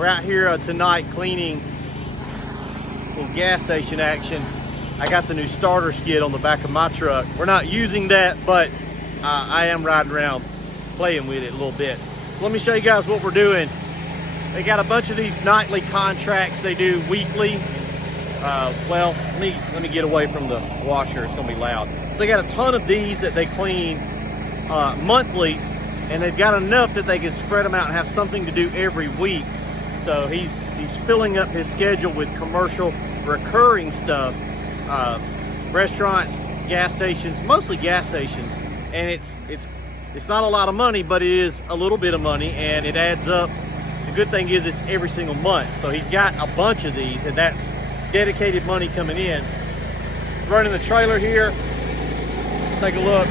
We're out here tonight cleaning in gas station action. I got the new starter skid on the back of my truck. We're not using that, but I am riding around playing with it a little bit. So let me show you guys what we're doing. They got a bunch of these nightly contracts they do weekly. Well, let me get away from the washer. It's gonna be loud. So they got a ton of these that they clean monthly, and they've got enough that they can spread them out and have something to do every week. So he's filling up his schedule with commercial recurring stuff, restaurants, gas stations, mostly gas stations, and it's not a lot of money, but it is a little bit of money, and it adds up. The good thing is it's every single month. So he's got a bunch of these, and that's dedicated money coming in. Running the trailer here. Take a look.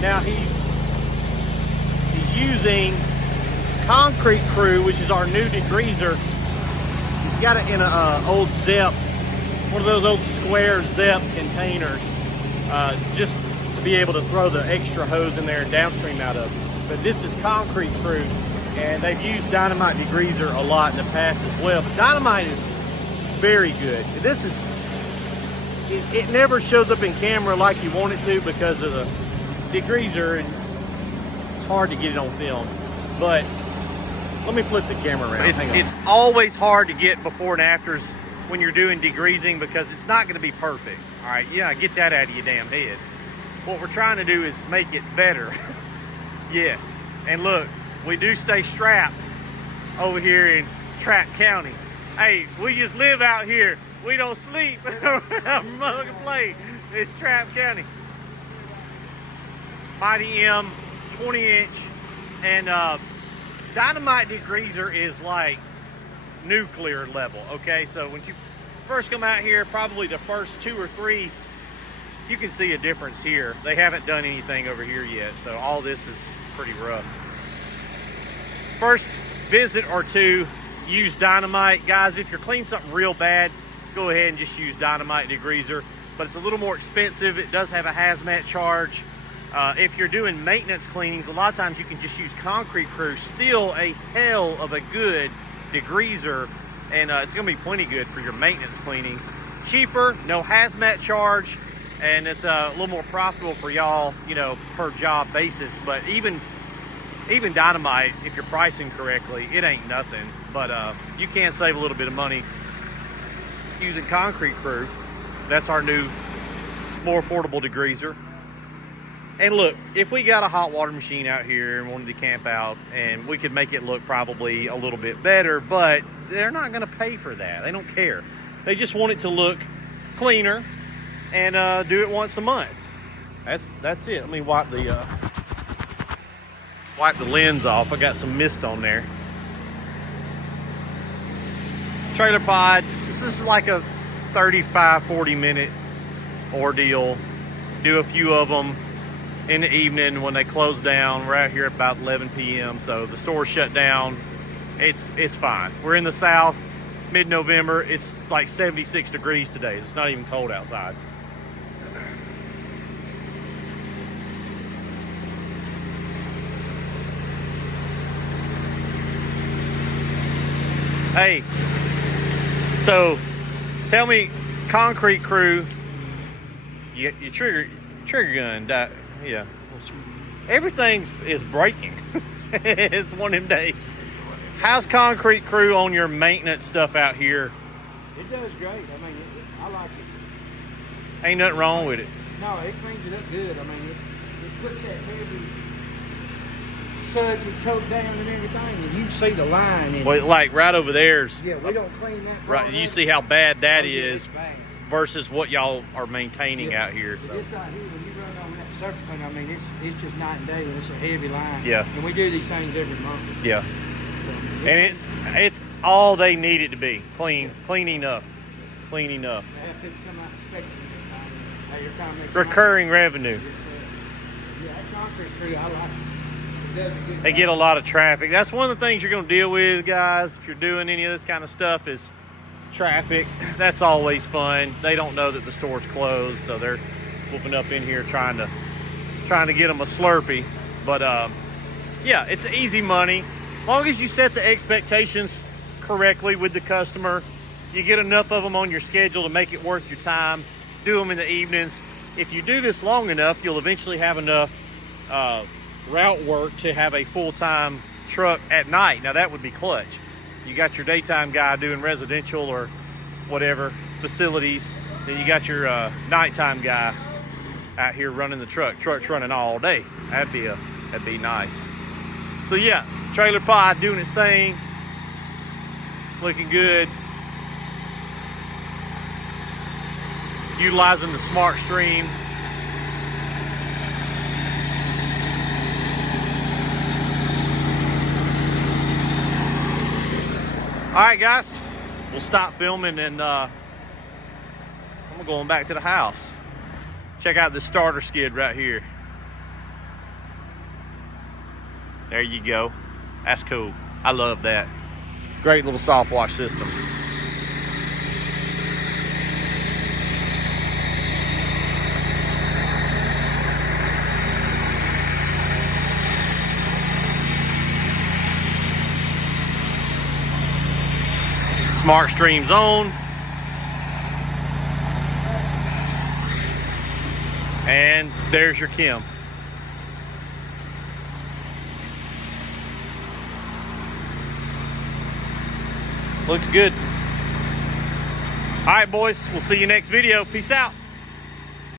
Now he's using Concrete Crew, which is our new degreaser. He's got it in an old Zep, one of those old square Zep containers, just to be able to throw the extra hose in there and downstream out of. But this is Concrete Crew, and they've used Dynamite degreaser a lot in the past as well. But Dynamite is very good. This is, it never shows up in camera like you want it to because of the degreaser, and it's hard to get it on film. But let me flip the camera around. It's always hard to get before and afters when you're doing degreasing because it's not going to be perfect. All right, yeah, get that out of your damn head. What we're trying to do is make it better. Yes, and look, we do stay strapped over here in Trapp County. Hey, we just live out here. We don't sleep. Motherfucking play. It's Trapp County. Mighty M, 20-inch, and Dynamite degreaser is like nuclear level. Okay, so when you first come out here, probably the first 2 or 3, you can see a difference here. They haven't done anything over here yet, so all this is pretty rough. First visit or 2, use Dynamite. Guys, if you're cleaning something real bad, go ahead and just use Dynamite degreaser, but it's a little more expensive. It does have a hazmat charge. If you're doing maintenance cleanings, a lot of times you can just use Concrete Crew. Still a hell of a good degreaser, and it's gonna be plenty good for your maintenance cleanings. Cheaper, no hazmat charge, and it's a little more profitable for y'all, you know, per job basis. But even Dynamite, if you're pricing correctly, it ain't nothing. But you can save a little bit of money using Concrete Crew. That's our new, more affordable degreaser. And look, if we got a hot water machine out here and wanted to camp out, and we could make it look probably a little bit better, but they're not gonna pay for that. They don't care. They just want it to look cleaner and do it once a month. That's it. Let me wipe the lens off. I got some mist on there. Trailer pod. This is like a 35-40 minute ordeal. Do a few of them in the evening when they close down. We're out here at about 11 p.m. so the store's shut down. It's fine. We're in the South, mid-November. It's like 76 degrees today. It's not even cold outside. Hey, so tell me, Concrete Crew, your trigger gun died. Yeah, everything is breaking. It's one of them days. How's Concrete Crew on your maintenance stuff out here? It does great. I mean, I like it. Ain't nothing wrong with it. No, it cleans it up good. I mean, it puts that heavy suds and coat down and everything, and you can see the line in Well, like right over there's. Yeah, we don't clean that. Right, you see how bad that yeah, is it's bad. versus what y'all are maintaining out here. But So. this right here, when you run on that surface cleaner, I mean, it's just night and day when it's a heavy line. Yeah. And we do these things every month. Yeah. So, And it's all they need it to be. Clean enough. Clean enough. They have people come out and inspect it every time they come Recurring revenue. out. Yeah, that Concrete Crew, I like it. It does a good They job. get a lot of traffic. That's one of the things you're going to deal with, guys, if you're doing any of this kind of stuff, is traffic. That's always fun. They don't know that the store's closed, so they're whooping up in here trying to get them a Slurpee. But yeah, it's easy money. As long as you set the expectations correctly with the customer, you get enough of them on your schedule to make it worth your time. Do them in the evenings. If you do this long enough, you'll eventually have enough route work to have a full-time truck at night. Now that would be clutch. You got your daytime guy doing residential or whatever facilities, then you got your nighttime guy out here running the truck's running all day. That'd be nice. So yeah, trailer pod doing its thing, looking good, utilizing the smart stream. All right, guys, we'll stop filming and I'm going back to the house. Check out this starter skid right here. There you go. That's cool. I love that. Great little Softwash system. Smart stream's on. And there's your Kim. Looks good. All right, boys, we'll see you next video. Peace out.